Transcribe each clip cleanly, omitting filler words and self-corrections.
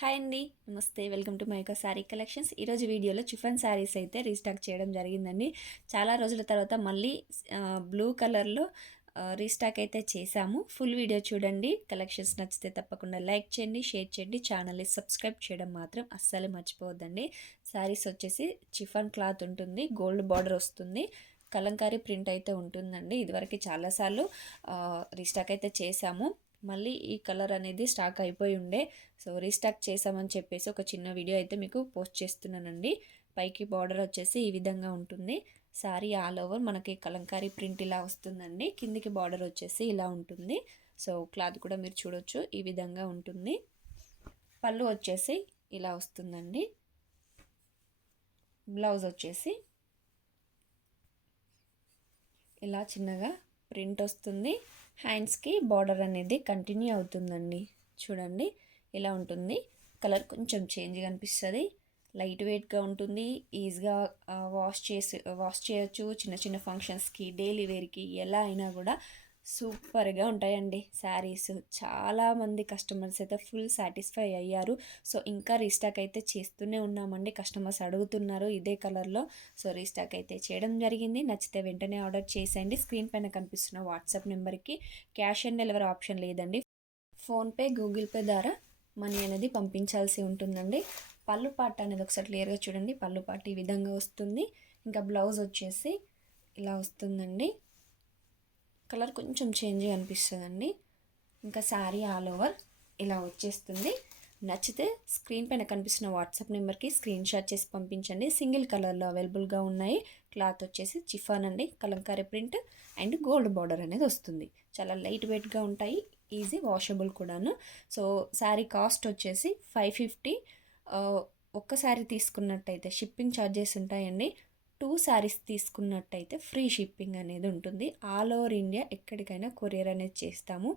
Hi అండి, నమస్తే. Welcome to mica sari collections. ఈరోజు వీడియోలో చిఫన్ శారీస్ అయితే రీస్టాక్ చేయడం జరిగిందండి. చాలా రోజుల తర్వాత మళ్ళీ బ్లూ కలర్లో రీస్టాక్ అయితే చేశాము. ఫుల్ వీడియో చూడండి. కలెక్షన్స్ నచ్చితే తప్పకుండా లైక్ చేయండి, షేర్ చేయండి. ఛానల్ని సబ్స్క్రైబ్ చేయడం మాత్రం అస్సలు మర్చిపోవద్దండి. శారీస్ వచ్చేసి చిఫన్ క్లాత్ ఉంటుంది, గోల్డ్ బార్డర్ వస్తుంది, కలంకారీ ప్రింట్ అయితే ఉంటుందండి. ఇదివరకు చాలాసార్లు రీస్టాక్ అయితే చేశాము. మళ్ళీ ఈ కలర్ అనేది స్టాక్ అయిపోయి ఉండే, సో రీస్టాక్ చేసామని చెప్పేసి ఒక చిన్న వీడియో అయితే మీకు పోస్ట్ చేస్తున్నానండి. పైకి బార్డర్ వచ్చేసి ఈ విధంగా ఉంటుంది. శారీ ఆల్ ఓవర్ మనకి కలంకారీ ప్రింట్ ఇలా వస్తుందండి. కిందికి బార్డర్ వచ్చేసి ఇలా ఉంటుంది. సో క్లాత్ కూడా మీరు చూడొచ్చు, ఈ విధంగా ఉంటుంది. పళ్ళు వచ్చేసి ఇలా వస్తుందండి. బ్లౌజ్ వచ్చేసి ఇలా చిన్నగా ప్రింట్ వస్తుంది. హ్యాండ్స్కి బార్డర్ అనేది కంటిన్యూ అవుతుందండి. చూడండి ఇలా ఉంటుంది. కలర్ కొంచెం చేంజ్గా అనిపిస్తుంది. లైట్ వెయిట్గా ఉంటుంది. ఈజీగా వాష్ చేయొచ్చు. చిన్న చిన్న ఫంక్షన్స్కి, డైలీ వేర్కి ఎలా అయినా కూడా సూపర్గా ఉంటాయండి శారీస్. చాలామంది కస్టమర్స్ అయితే ఫుల్ సాటిస్ఫై అయ్యారు. సో ఇంకా రీస్టాక్ అయితే చేస్తూనే ఉన్నామండి. కస్టమర్స్ అడుగుతున్నారు ఇదే కలర్లో. సో రీస్టాక్ అయితే చేయడం జరిగింది. నచ్చితే వెంటనే ఆర్డర్ చేసేయండి. స్క్రీన్ పైన కనిపిస్తున్న వాట్సాప్ నెంబర్కి క్యాష్ ఆన్ డెలివరీ ఆప్షన్ లేదండి. ఫోన్పే, గూగుల్ పే ద్వారా మనీ అనేది పంపించాల్సి ఉంటుందండి. పళ్ళు పాట అనేది ఒకసారి క్లియర్గా చూడండి. పళ్ళు పాట ఈ విధంగా వస్తుంది. ఇంకా బ్లౌజ్ వచ్చేసి ఇలా వస్తుందండి. కలర్ కొంచెం చేంజ్గా అనిపిస్తుందండి. ఇంకా శారీ ఆల్ ఓవర్ ఇలా వచ్చేస్తుంది. నచ్చితే స్క్రీన్ పైన కనిపిస్తున్న వాట్సాప్ నెంబర్కి స్క్రీన్ షాట్ చేసి పంపించండి. సింగిల్ కలర్లో అవైలబుల్గా ఉన్నాయి. క్లాత్ వచ్చేసి చిఫాన్ అండి, Kalamkari print and gold border అనేది వస్తుంది. చాలా లైట్ వెయిట్గా ఉంటాయి, ఈజీ వాషబుల్ కూడాను. సో శారీ కాస్ట్ వచ్చేసి 550. ఒక్క శారీ తీసుకున్నట్టయితే షిప్పింగ్ ఛార్జెస్ ఉంటాయండి. 2 శారీస్ తీసుకున్నట్టయితే ఫ్రీ షిప్పింగ్ అనేది ఉంటుంది. ఆల్ ఓవర్ ఇండియా ఎక్కడికైనా కొరియర్ అనేది చేస్తాము.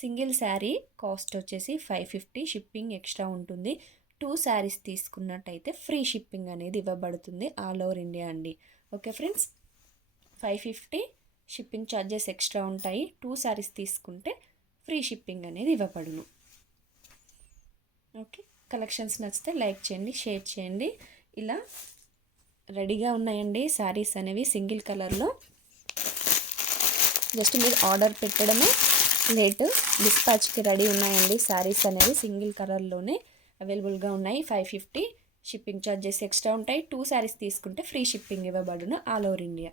సింగిల్ శారీ కాస్ట్ వచ్చేసి 550, షిప్పింగ్ ఎక్స్ట్రా ఉంటుంది. 2 శారీస్ తీసుకున్నట్టయితే ఫ్రీ షిప్పింగ్ అనేది ఇవ్వబడుతుంది ఆల్ ఓవర్ ఇండియా అండి. Okay friends, 550 shipping charges extra ఉంటాయి. 2 శారీస్ తీసుకుంటే ఫ్రీ షిప్పింగ్ అనేది ఇవ్వబడును. ఓకే, కలెక్షన్స్ నచ్చితే లైక్ చేయండి, షేర్ చేయండి. ఇలా రెడీగా ఉన్నాయండి శారీస్ అనేవి సింగిల్ కలర్లో. జస్ట్ మీరు ఆర్డర్ పెట్టడమే లేట్. డిస్పాచ్కి రెడీ ఉన్నాయండి శారీస్ అనేవి. సింగిల్ కలర్లోనే అవైలబుల్గా ఉన్నాయి. 550 షిప్పింగ్ ఛార్జెస్ ఎక్స్ట్రా ఉంటాయి. 2 శారీస్ తీసుకుంటే ఫ్రీ షిప్పింగ్ ఇవ్వబడును all over India.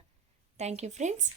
Thank you friends.